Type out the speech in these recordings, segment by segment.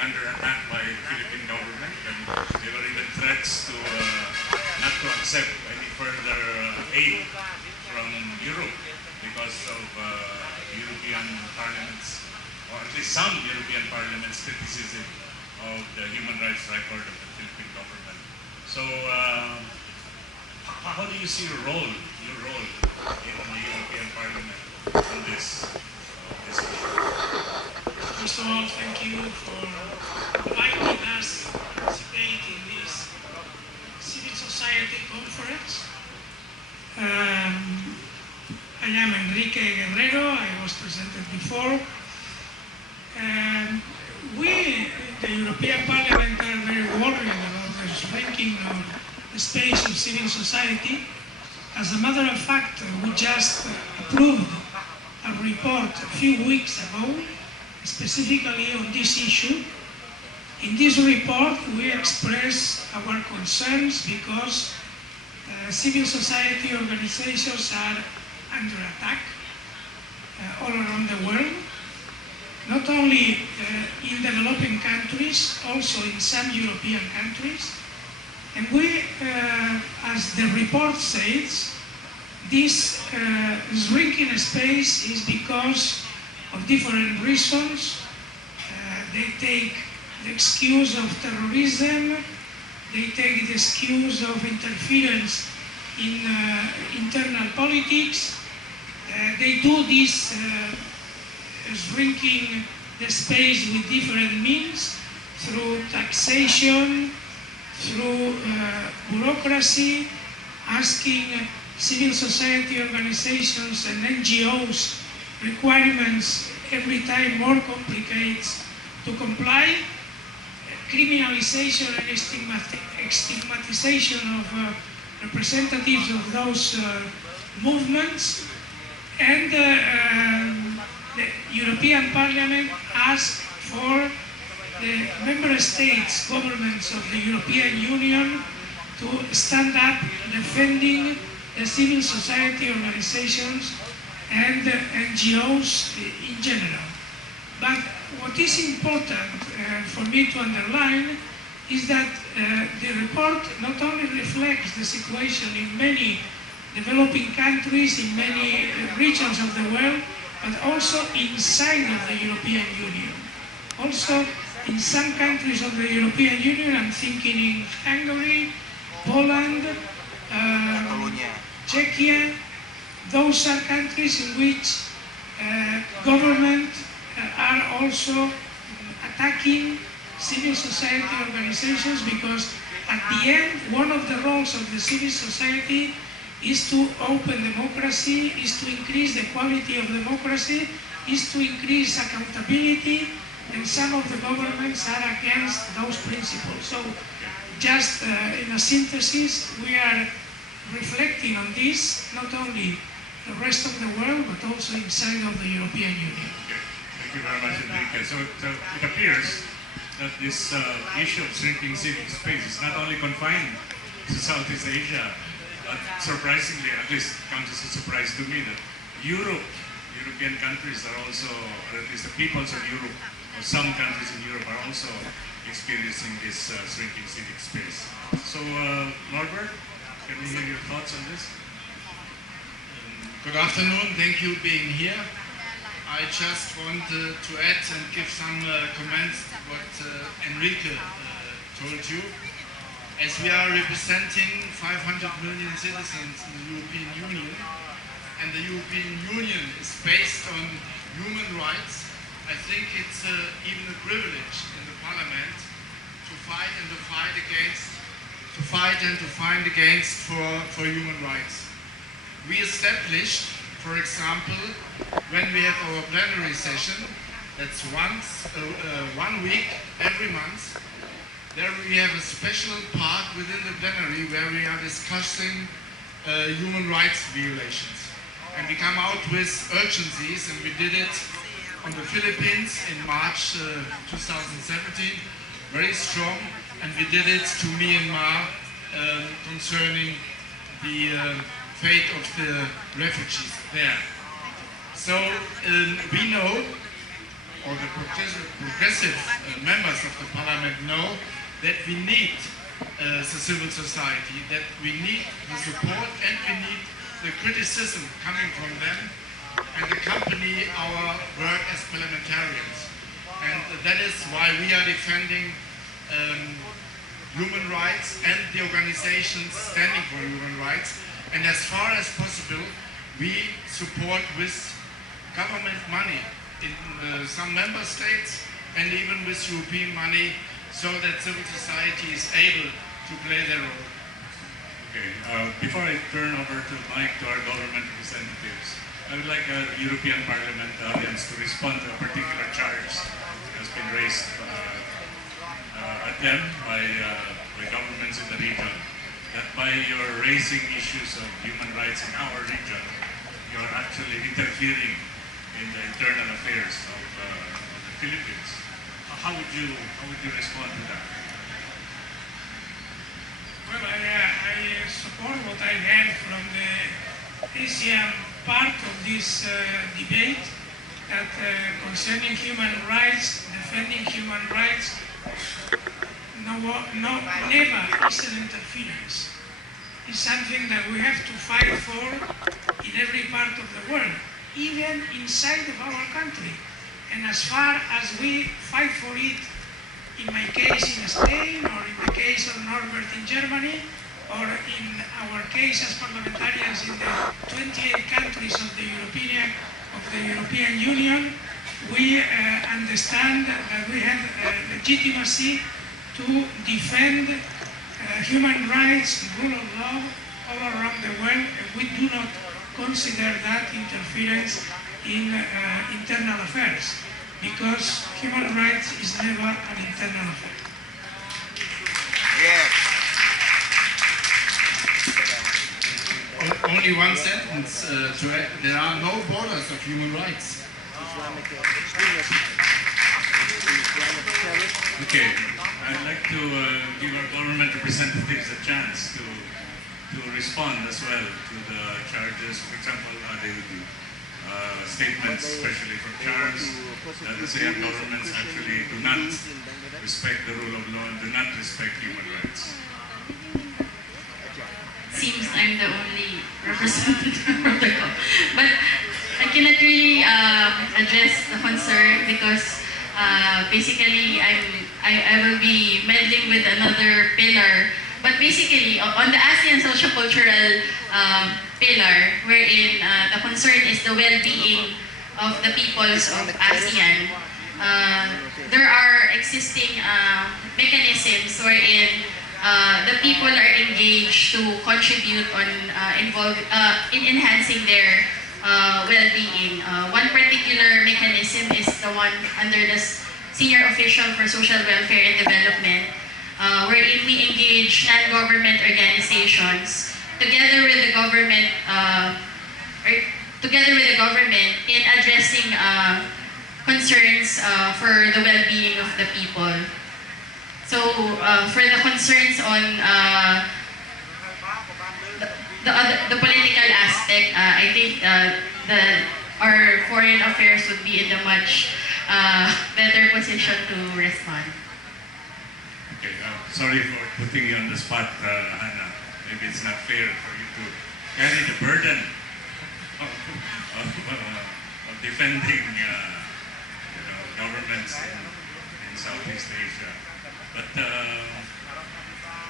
under attack by the Philippine government, and there were even threats to not to accept any further aid from Europe because of European parliaments, or at least some European parliaments' criticism of the human rights record of the Philippine government. So, how do you see your role in the European Parliament on this issue? First of all, thank you for inviting us to participate in this civil society conference. I am Enrique Guerrero. I was presented before. We, the European Parliament, are very worried about the shrinking of the space of civil society. As a matter of fact, we just approved a report a few weeks ago, specifically on this issue. In this report, we express our concerns because civil society organizations are under attack all around the world, not only in developing countries, also in some European countries. And we, as the report says, this shrinking space is because of different reasons. They take the excuse of terrorism, they take the excuse of interference in internal politics. They do this shrinking the space with different means, through taxation, through bureaucracy, asking civil society organizations and NGOs requirements every time more complicated to comply, criminalization and stigmatization of representatives of those movements, and the European Parliament asked for the member states, governments of the European Union to stand up defending the civil society organizations and NGOs in general. But what is important for me to underline is that the report not only reflects the situation in many developing countries, in many regions of the world, but also inside of the European Union. Also, in some countries of the European Union, I'm thinking in Hungary, Poland, Czechia, those are countries in which government are also attacking civil society organizations, because at the end, one of the roles of the civil society is to open democracy, is to increase the quality of democracy, is to increase accountability, and some of the governments are against those principles. So, just in a synthesis, we are reflecting on this, not only the rest of the world, but also inside of the European Union. Okay. Thank you very much, Enrique. So it appears that this issue of shrinking civil space is not only confined to Southeast Asia, but surprisingly, at least comes as a surprise to me, that European countries are also, or at least the peoples of Europe, or some countries in Europe are also experiencing this shrinking civic space. So, Norbert, can we hear your thoughts on this? Good afternoon, thank you for being here. I just want to add and give some comments to what Enrique told you. As we are representing 500 million citizens in the European Union, and the European Union is based on human rights, I think it's even a privilege in the Parliament to fight and to fight against for human rights. We established, for example, when we have our plenary session, that's once 1 week every month, there we have a special part within the plenary where we are discussing human rights violations. And we come out with urgencies, and we did it on the Philippines in March 2017, very strong, and we did it to Myanmar concerning the fate of the refugees there. So we know or the progressive members of the parliament know that we need the civil society, that we need the support and we need the criticism coming from them and accompany our work as parliamentarians. And that is why we are defending human rights and the organizations standing for human rights. And as far as possible, we support with government money in some member states and even with European money so that civil society is able to play their role. Okay, before I turn over to Mike, to our government representatives, I would like our European parliamentarians to respond to a particular charge that has been raised at them by governments in the region, that by your raising issues of human rights in our region, you are actually interfering in the internal affairs of the Philippines. How would you respond to that? Well, I support what I heard from the ASEAN part of this debate, that concerning human rights, defending human rights, never is an interference. It's something that we have to fight for in every part of the world, even inside of our country. And as far as we fight for it, in my case in Spain, or in the case of Norbert in Germany, or in our case as parliamentarians in the 28 countries of the European Union, we understand that we have legitimacy to defend human rights, rule of law all around the world, and we do not consider that interference in internal affairs, because human rights is never an internal affair. Yeah. Only one sentence to add. There are no borders of human rights. Okay, I'd like to give our government representatives a chance to respond as well to the charges. For example, the statements, especially from Charles, that the ASEAN governments actually do not respect the rule of law and do not respect human rights. Seems I'm the only representative from the government, but I cannot really address the concern because basically I will be meddling with another pillar. But basically, on the ASEAN socio-cultural pillar, wherein the concern is the well-being of the peoples of ASEAN, there are existing mechanisms wherein the people are engaged to contribute on in enhancing their well-being. One particular mechanism is the one under the Senior Official for Social Welfare and Development, wherein we engage non-government organizations together with the government in addressing concerns for the well-being of the people. So for the concerns on the political aspect, I think our foreign affairs would be in a much better position to respond. Okay, sorry for putting you on the spot, Hannah. Maybe it's not fair for you to carry the burden of defending governments in Southeast Asia. But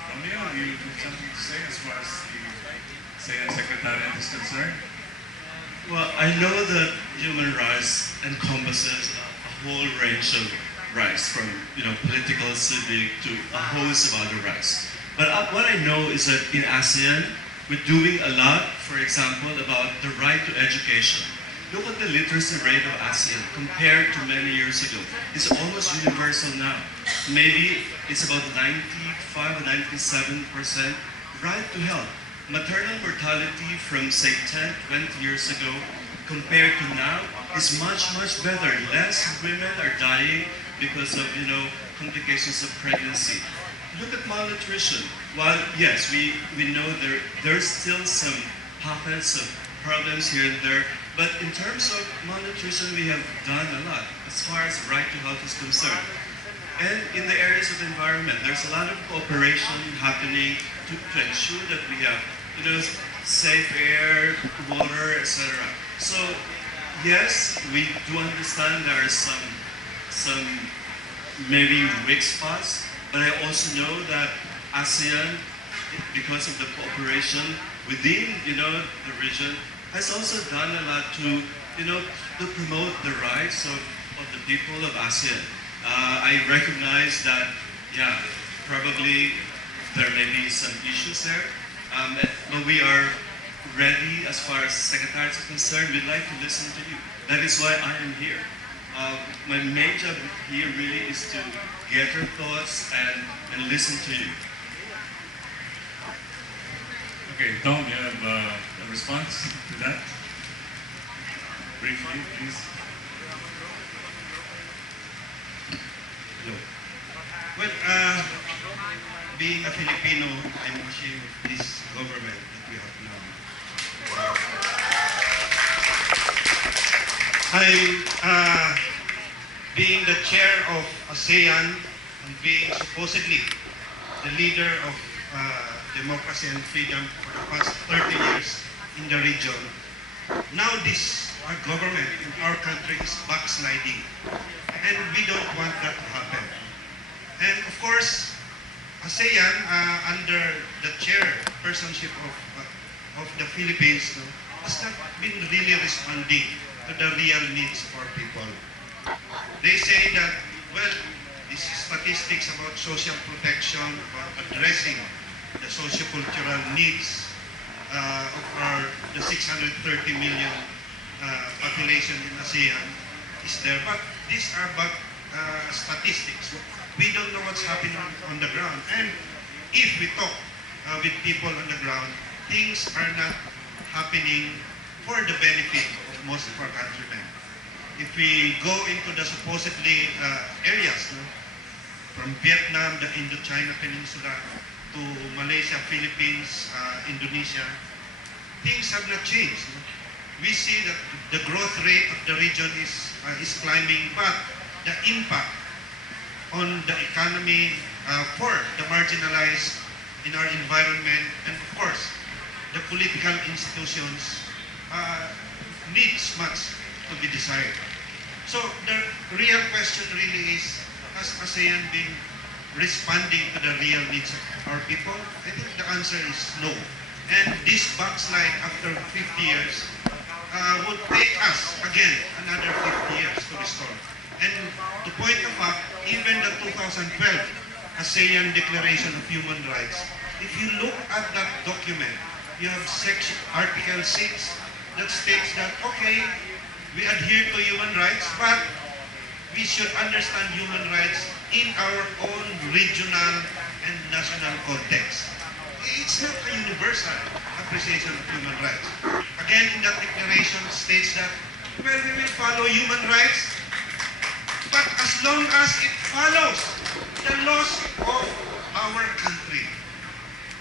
Romeo, you have something to say as far as the ASEAN Secretariat is concerned? Well, I know that human rights encompasses a whole range of rights, from political, civic, to a host of other rights. But what I know is that in ASEAN, we're doing a lot, for example, about the right to education. Look at the literacy rate of ASEAN compared to many years ago. It's almost universal now. Maybe it's about 95 or 97% right to health. Maternal mortality from, say, 10, 20 years ago compared to now is much, much better. Less women are dying because of, complications of pregnancy. Look at malnutrition. While, yes, we know there's still some pockets of problems here and there, But in terms of malnutrition, we have done a lot as far as right to health is concerned. And in the areas of environment, there's a lot of cooperation happening to ensure that we have, safe air, water, etc. So yes, we do understand there are some maybe weak spots, but I also know that ASEAN, because of the cooperation within the region, has also done a lot to to promote the rights of the people of ASEAN. I recognize that, yeah, probably there may be some issues there, but we are ready as far as secretariats are concerned. We'd like to listen to you. That is why I am here. My main job here really is to get your thoughts and listen to you. Okay, Tom, you have a response to that? Briefly, please. Hello. Well, being a Filipino, I'm ashamed of this government that we have now. I'm being the chair of ASEAN and being supposedly the leader of democracy and freedom for the past 30 years in the region. Now this government in our country is backsliding, and we don't want that to happen. And of course, ASEAN, under the chairpersonship of the Philippines, has not been really responding to the real needs of our people. They say that, well, these statistics about social protection, about addressing the socio-cultural needs of the 630 million population in ASEAN is there, but these are but statistics. We don't know what's happening on the ground, and if we talk with people on the ground, things are not happening for the benefit of most of our countrymen. If we go into the supposedly areas, from Vietnam, the Indochina Peninsula, to Malaysia, Philippines, Indonesia, things have not changed. We see that the growth rate of the region is climbing, but the impact on the economy for the marginalized in our environment, and of course, the political institutions needs much to be desired. So the real question really is, has ASEAN been responding to the real needs of our people? I think the answer is no. And this backslide after 50 years would take us, again, another 50 years to restore. And to point of fact, even the 2012 ASEAN Declaration of Human Rights, if you look at that document, you have Article 6 that states that, okay, we adhere to human rights, but we should understand human rights in our own regional and national context. It's not a universal appreciation of human rights. Again, in that declaration states that, well, we will follow human rights, but as long as it follows the laws of our country.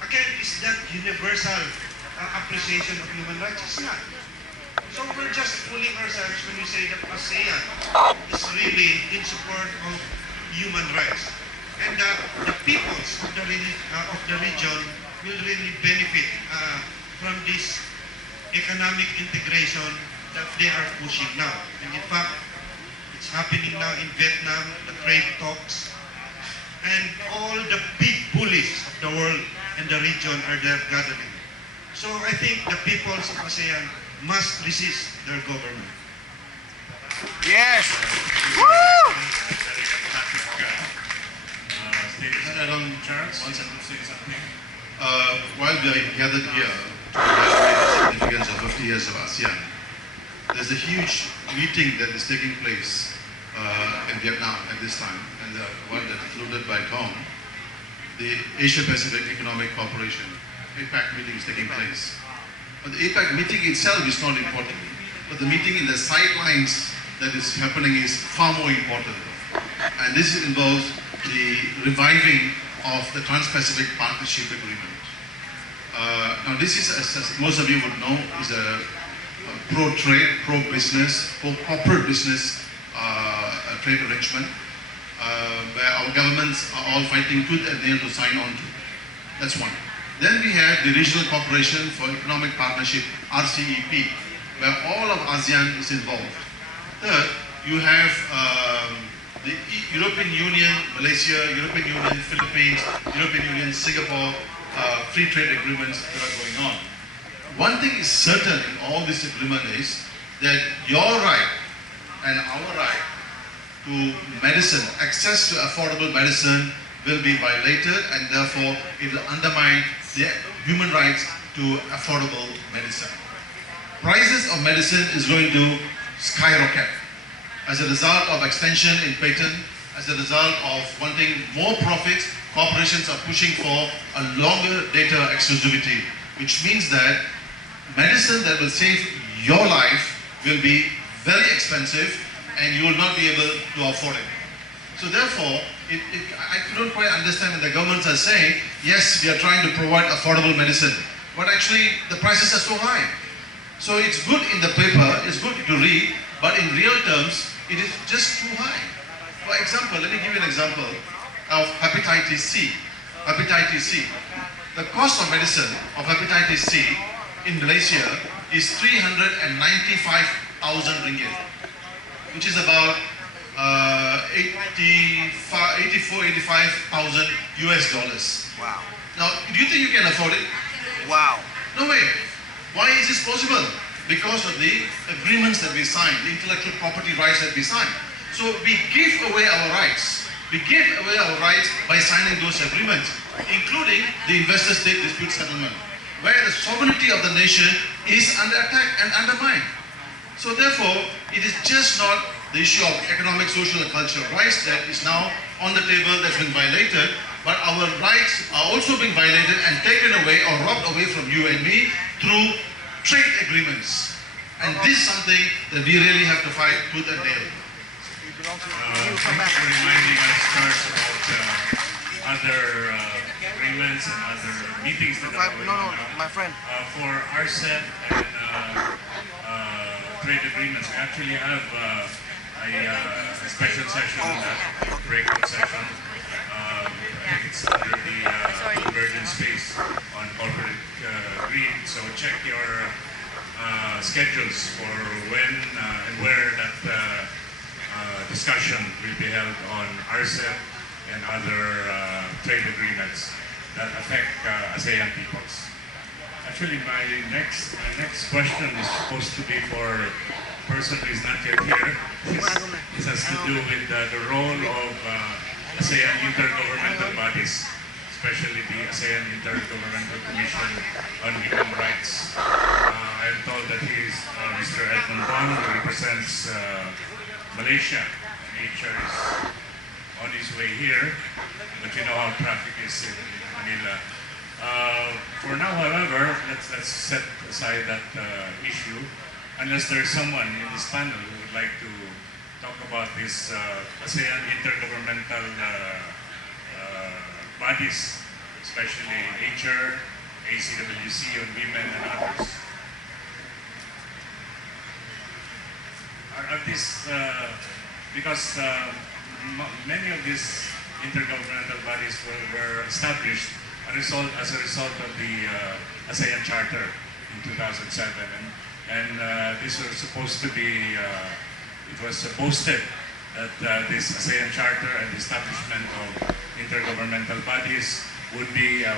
Again, is that universal appreciation of human rights? It's not. So we're just fooling ourselves when we say that ASEAN is really in support of human rights, and that the peoples of the region will really benefit from this economic integration that they are pushing now. And in fact, it's happening now in Vietnam, the trade talks, and all the big bullies of the world and the region are there gathering. So I think the peoples of ASEAN must resist their government. Yes! Charles wants to say something. While we are gathered here to celebrate the significance of 50 years of ASEAN, there's a huge meeting that is taking place in Vietnam at this time, and the one that's included by Tom, the Asia-Pacific Economic Cooperation, APEC meeting is taking place. But the APEC meeting itself is not important, but the meeting in the sidelines that is happening is far more important. And this involves the reviving of the Trans-Pacific Partnership Agreement. Now this is, as most of you would know, is a pro-trade, pro-business, pro-corporate business trade arrangement, where our governments are all fighting tooth and nail to sign on to. That's one. Then we had the Regional Cooperation for Economic Partnership, RCEP, where all of ASEAN is involved. Third, you have the European Union, Malaysia, European Union, Philippines, European Union, Singapore, free trade agreements that are going on. One thing is certain in all this agreement is that your right and our right to medicine, access to affordable medicine will be violated, and therefore it will undermine the human rights to affordable medicine. Prices of medicine is going to skyrocket as a result of extension in patent, as a result of wanting more profits. Corporations are pushing for a longer data exclusivity, which means that medicine that will save your life will be very expensive and you will not be able to afford it. So therefore, I don't quite understand when the governments are saying, yes, we are trying to provide affordable medicine, but actually the prices are so high. So it's good in the paper, it's good to read, but in real terms, it is just too high. For example, let me give you an example of hepatitis C. Hepatitis C. The cost of medicine of hepatitis C in Malaysia is 395,000 ringgit, which is about 85,000 US dollars. Wow. Now, do you think you can afford it? Wow. No way. Why is this possible? Because of the agreements that we signed, the intellectual property rights that we signed. So we give away our rights. We give away our rights by signing those agreements, including the investor-state dispute settlement, where the sovereignty of the nation is under attack and undermined. So therefore, it is just not the issue of economic, social, and cultural rights that is now on the table that's been violated, but our rights are also being violated and taken away or robbed away from you and me through trade agreements. And this is something that we really have to fight tooth and nail. Thanks for reminding us first about other agreements and other meetings that are going on. My friend. For RCEP and trade agreements, we actually have a special session, breakout session. I think it's under the convergent space on corporate green. So check your schedules for when and where that discussion will be held on RCEP and other trade agreements that affect ASEAN peoples. Actually, my next question is supposed to be for a person who is not yet here. This has to do with the role of ASEAN intergovernmental bodies, especially the ASEAN Intergovernmental Commission on Human Rights. I am told that he is Mr. Edmund Bond, who represents Malaysia. HR is on his way here, but you know how traffic is in Manila. For now, however, let's set aside that issue, unless there's someone in this panel who would like to talk about this ASEAN intergovernmental bodies, especially HR, ACWC on women and others. Are these, because many of these intergovernmental bodies were established as a result of the ASEAN Charter in 2007, and these were supposed to be, it was boasted that this ASEAN Charter and the establishment of intergovernmental bodies would be a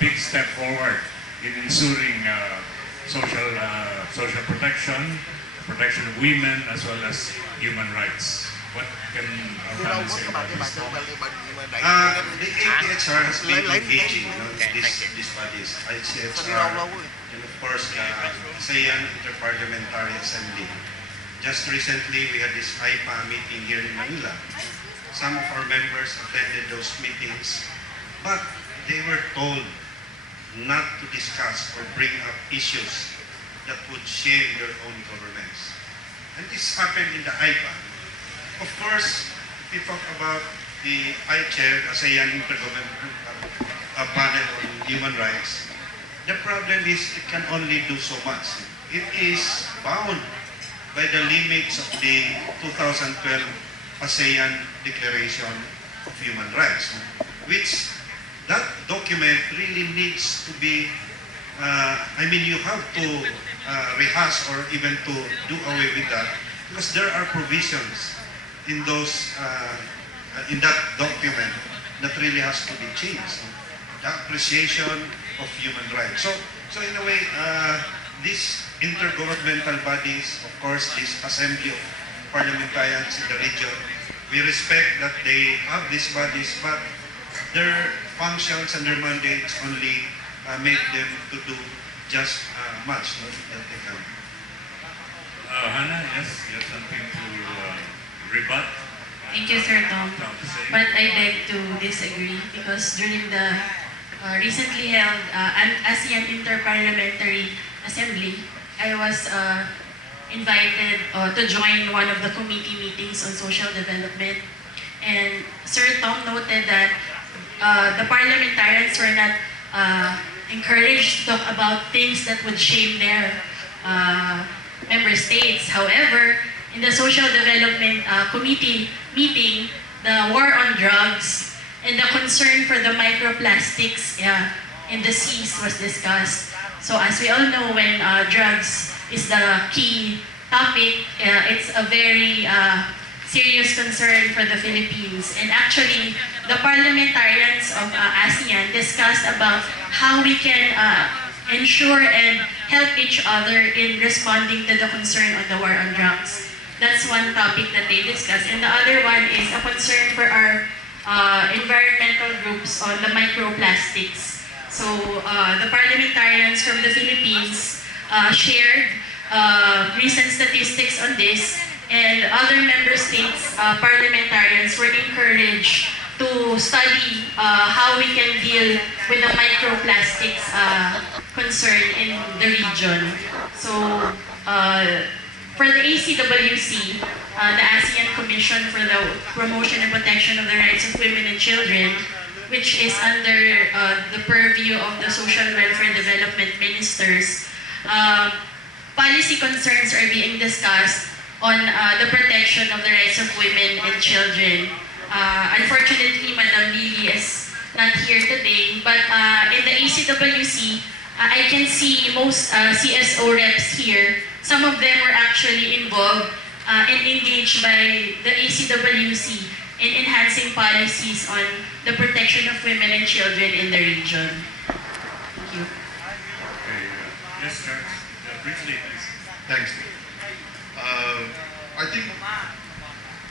big step forward in ensuring social protection of women as well as human rights. What can our panel say about this? The APHR has been engaging these bodies, ICHR, and of course the ASEAN Interparliamentary Assembly. Just recently we had this IPA meeting here in Manila. Some of our members attended those meetings, but they were told not to discuss or bring up issues that would shame their own governments. And this happened in the IPA. Of course, if you talk about the I-Chair, ASEAN Intergovernmental Panel on Human Rights, the problem is it can only do so much. it is bound by the limits of the 2012 ASEAN Declaration of Human Rights, which that document really needs to be, you have to rehash or even to do away with that, because there are provisions in those, in that document that really has to be changed. The appreciation of human rights. So in a way, these intergovernmental bodies, of course, this assembly of parliamentarians in the region, we respect that they have these bodies, but their functions and their mandates only make them to do just much that they can. Hannah, yes, you have something to rebut? Thank you, Sir Tom. But I beg to disagree because during the recently held ASEAN Interparliamentary Assembly, I was invited to join one of the committee meetings on social development. And Sir Tom noted that the parliamentarians were not encouraged to talk about things that would shame their member states. However, in the Social Development Committee meeting, the war on drugs and the concern for the microplastics in the seas was discussed. So as we all know, when drugs is the key topic, it's a very serious concern for the Philippines. And actually, the parliamentarians of ASEAN discussed about how we can ensure and help each other in responding to the concern on the war on drugs. That's one topic that they discussed. And the other one is a concern for our environmental groups on the microplastics. So the parliamentarians from the Philippines shared recent statistics on this, and other member states parliamentarians were encouraged to study how we can deal with the microplastics concern in the region. So for the ACWC, the ASEAN Commission for the Promotion and Protection of the Rights of Women and Children, which is under the purview of the Social Welfare Development Ministers, policy concerns are being discussed on the protection of the rights of women and children. Unfortunately, Madam Lily is not here today, but in the ACWC, I can see most CSO reps here. Some of them were actually involved and engaged by the ACWC in enhancing policies on the protection of women and children in the region. Thank you. Okay, yes, Charles. Briefly, please. Thanks. I think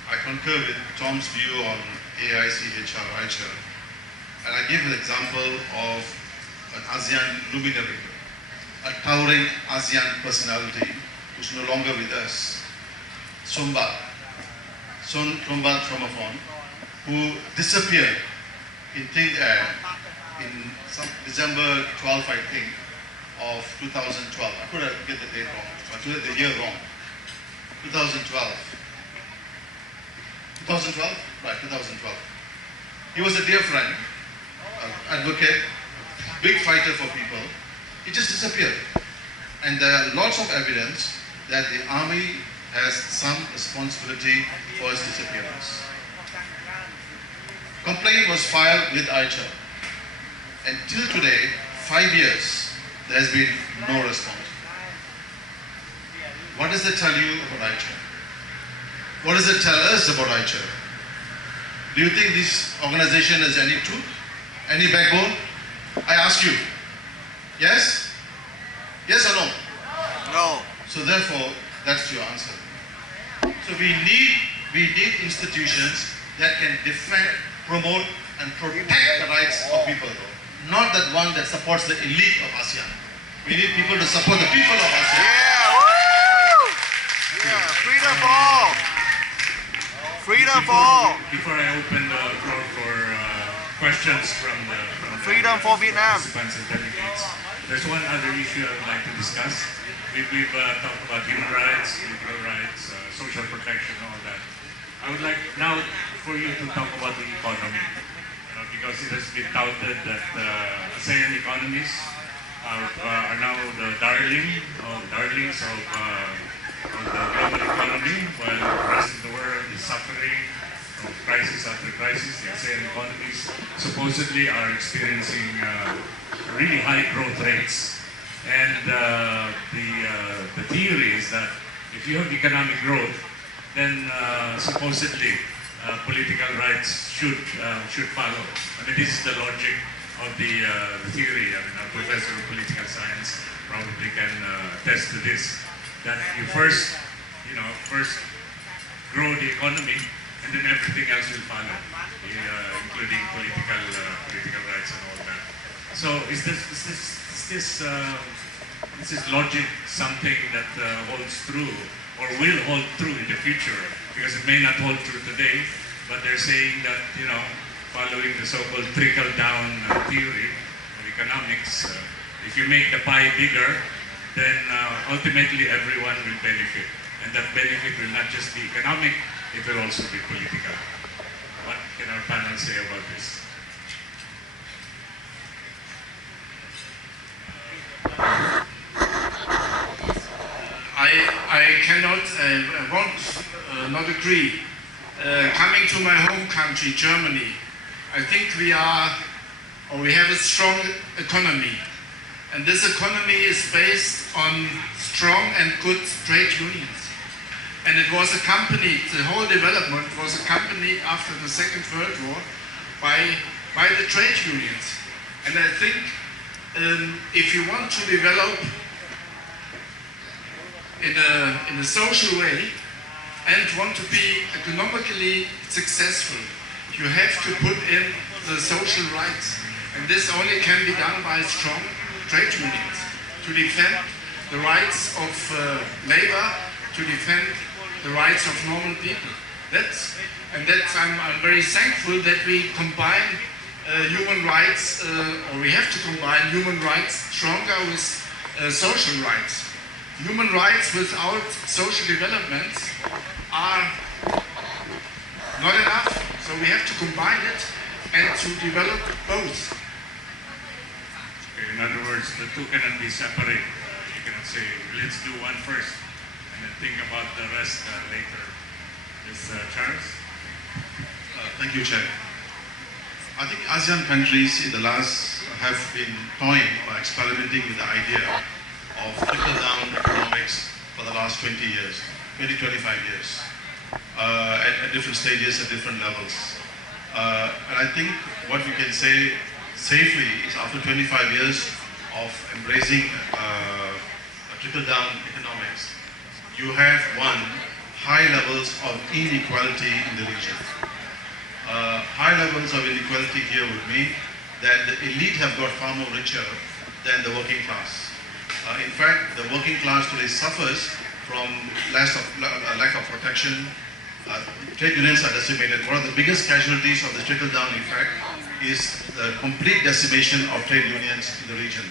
I concur with Tom's view on AICHR, and I give an example of an ASEAN luminary, a towering ASEAN personality who's no longer with us, Sombath Somaphon, who disappeared in thin air in December 12, I think, of 2012. I could get the date wrong, I could get the year wrong. 2012. 2012? Right, 2012. He was a dear friend, advocate, big fighter for people. He just disappeared. And there are lots of evidence that the army has some responsibility for his disappearance. Complaint was filed with ICHR. And till today, 5 years, there has been no response. What does that tell you about ICHR? What does it tell us about ICHR? Do you think this organization has any truth? Any backbone? I ask you. Yes? Yes or no? No. So therefore, that's your answer. So we need institutions that can defend, promote, and protect the rights of people. Not that one that supports the elite of ASEAN. We need people to support the people of ASEAN. Yeah, woo! Yeah, freedom for all. Freedom for all. Before I open the floor for questions from the Freedom for Vietnam. participants and delegates, there's one other issue I would like to discuss. We've talked about human rights, legal rights, social protection, all that. I would like now for you to talk about the economy, because it has been touted that ASEAN economies are now the darlings of the global economy, while the rest of the world is suffering from crisis after crisis. The ASEAN economies supposedly are experiencing really high growth rates. And the theory is that if you have economic growth, then supposedly political rights should follow. I mean, this is the logic of the theory. I mean, a professor of political science probably can attest to this. That you first grow the economy, and then everything else will follow, including political rights and all that. So is this logic something that holds true or will hold true in the future? Because it may not hold true today, but they're saying that, following the so-called trickle-down theory of economics, if you make the pie bigger, then ultimately everyone will benefit. And that benefit will not just be economic, it will also be political. What can our panel say about this? I cannot, won't not agree. Coming to my home country, Germany, I think we have a strong economy. And this economy is based on strong and good trade unions. And it was accompanied, the whole development was accompanied after the Second World War by the trade unions. And I think if you want to develop in a social way and want to be economically successful, you have to put in the social rights. And this only can be done by strong trade unions to defend the rights of labor, to defend the rights of normal people. I'm very thankful that we combine human rights, or we have to combine human rights stronger with social rights. Human rights without social development are not enough, so we have to combine it and to develop both. Okay, in other words, the two cannot be separate. You cannot say, let's do one first and then think about the rest later. Yes, Charles? Thank you, Chair. I think ASEAN countries in the last have been toying or experimenting with the idea of trickle-down economics for the last 20 years, 25 years, at different stages, at different levels. And I think what we can say safely is after 25 years of embracing trickle-down economics, you have, one, high levels of inequality in the region. High levels of inequality here would mean that the elite have got far more richer than the working class. In fact, the working class today suffers from lack of protection. Trade unions are decimated. One of the biggest casualties of the trickle-down effect is the complete decimation of trade unions in the region.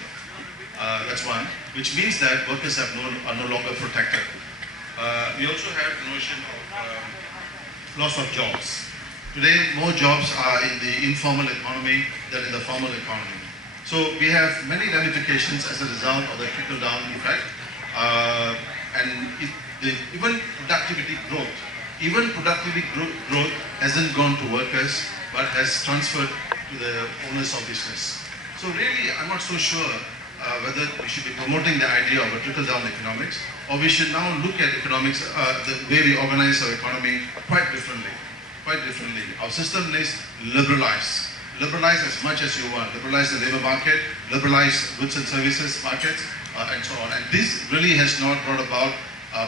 That's one, which means that workers are no longer protected. We also have the notion of loss of jobs. Today, more jobs are in the informal economy than in the formal economy. So we have many ramifications as a result of the trickle-down effect. Even productivity growth hasn't gone to workers, but has transferred to the owners of business. So really, I'm not so sure whether we should be promoting the idea of a trickle-down economics, or we should now look at economics, the way we organize our economy quite differently. Our system needs liberalize as much as you want. Liberalize the labor market, liberalize goods and services markets, and so on. And this really has not brought about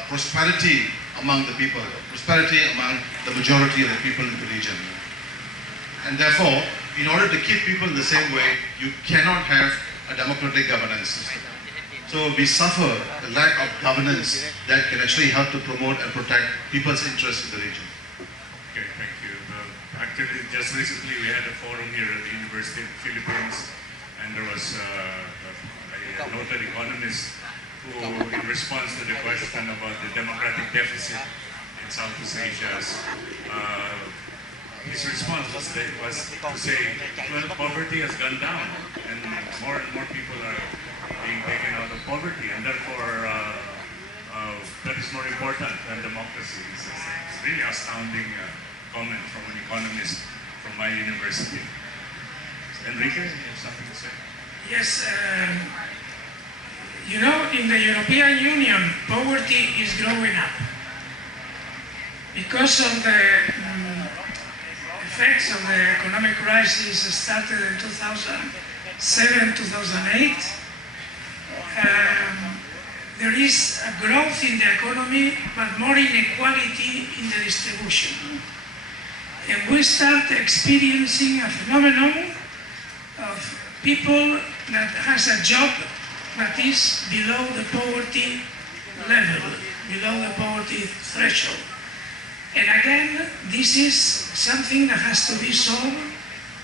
prosperity among the people, prosperity among the majority of the people in the region. And therefore, in order to keep people in the same way, you cannot have a democratic governance system. So we suffer the lack of governance that can actually help to promote and protect people's interests in the region. Okay, thank you. Actually, just recently we had a forum here at the University of the Philippines, and there was a noted economist who, in response to the question about the democratic deficit in Southeast Asia, his response was to say, well, poverty has gone down, and more people are being taken out of poverty, and therefore that is more important than democracy. It's really astounding comment from an economist from my university. Enrique, you have something to say? Yes, you know, in the European Union, poverty is growing up. Because of the effects of the economic crisis started in 2007, 2008, there is a growth in the economy, but more inequality in the distribution. And we start experiencing a phenomenon of people that has a job that is below the poverty level, below the poverty threshold. And again, this is something that has to be solved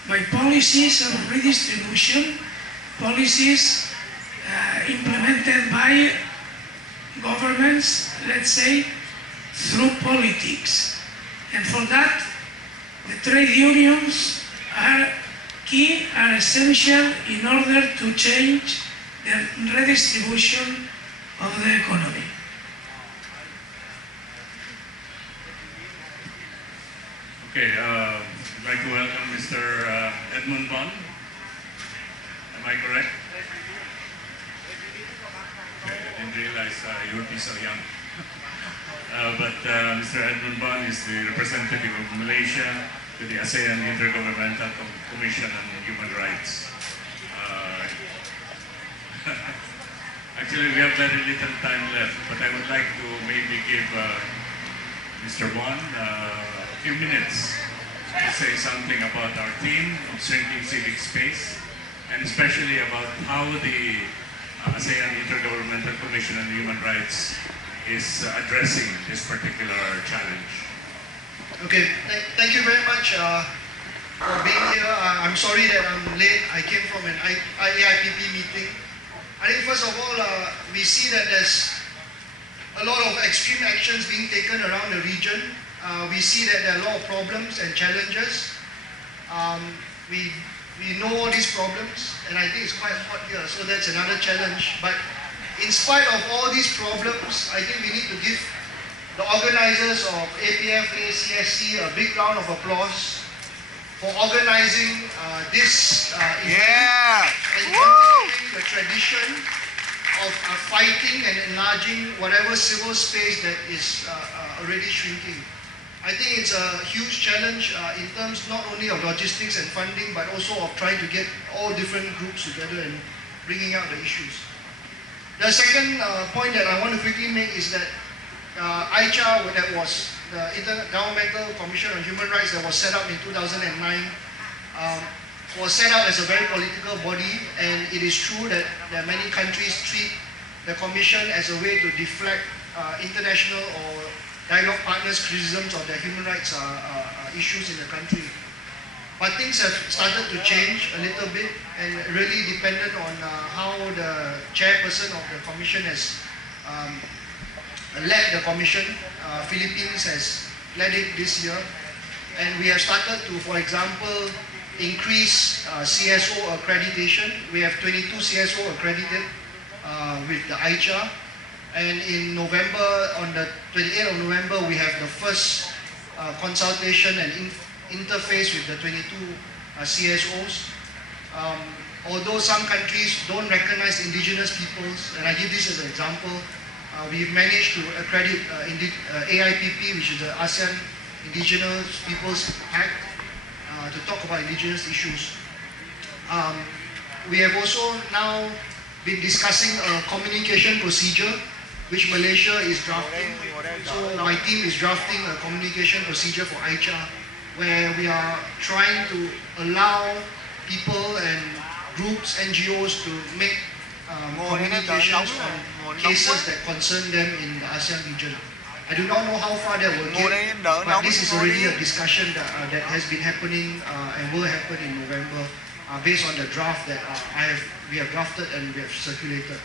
by policies of redistribution, policies implemented by governments, let's say, through politics. And for that, the trade unions are key, are essential in order to change the redistribution of the economy. Okay, I'd like to welcome Mr. Edmund Bond. Am I correct? Okay, I didn't realize you would be so young. But Mr. Edmund Bond is the representative of Malaysia to the ASEAN Intergovernmental Commission on Human Rights. Actually, we have very little time left, but I would like to maybe give Mr. Bond a few minutes to say something about our theme of shrinking civic space, and especially about how the ASEAN Intergovernmental Commission on Human Rights is addressing this particular challenge. Okay, thank you very much for being here. I'm sorry that I'm late. I came from an AIPP meeting. I think first of all, we see that there's a lot of extreme actions being taken around the region. We see that there are a lot of problems and challenges. We know all these problems, and I think it's quite hot here, so that's another challenge. But in spite of all these problems, I think we need to give the organizers of APF, ACSC a big round of applause for organizing this event and continuing the tradition of fighting and enlarging whatever civil space that is already shrinking. I think it's a huge challenge in terms not only of logistics and funding, but also of trying to get all different groups together and bringing out the issues. The second point that I want to quickly make is that ICHA, that was the Intergovernmental Commission on Human Rights that was set up in 2009, was set up as a very political body, and it is true that many countries treat the Commission as a way to deflect international or dialogue partners' criticisms of their human rights issues in the country. But things have started to change a little bit, and really dependent on how the chairperson of the Commission has led the Commission. Philippines has led it this year, and we have started to, for example, increase CSO accreditation. We have 22 CSO accredited with the ICHA, and in November, on the 28th of November, we have the first consultation and interface with the 22 CSOs. Although some countries don't recognize indigenous peoples, and I give this as an example, we've managed to accredit AIPP, which is the ASEAN Indigenous Peoples Act, to talk about indigenous issues. We have also now been discussing a communication procedure which Malaysia is drafting. So my team is drafting a communication procedure for ICHA, where we are trying to allow people and groups, NGOs to make communications on cases that concern them in the ASEAN region. I do not know how far that will get, but this is already a discussion that has been happening and will happen in November based on the draft that we have drafted and we have circulated.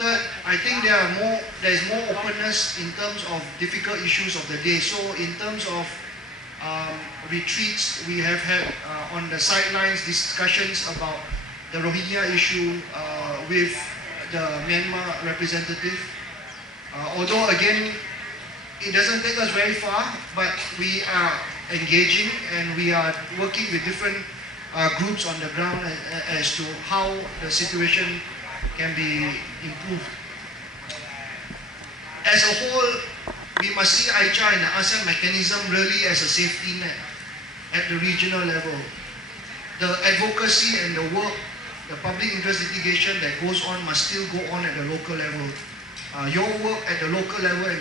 Third, I think there is more openness in terms of difficult issues of the day. So in terms of retreats. We have had on the sidelines discussions about the Rohingya issue with the Myanmar representative. Although again, it doesn't take us very far, but we are engaging and we are working with different groups on the ground as to how the situation can be improved. As a whole, we must see AICHA and the ASEAN mechanism really as a safety net at the regional level. The advocacy and the work, the public interest litigation that goes on must still go on at the local level. Your work at the local level and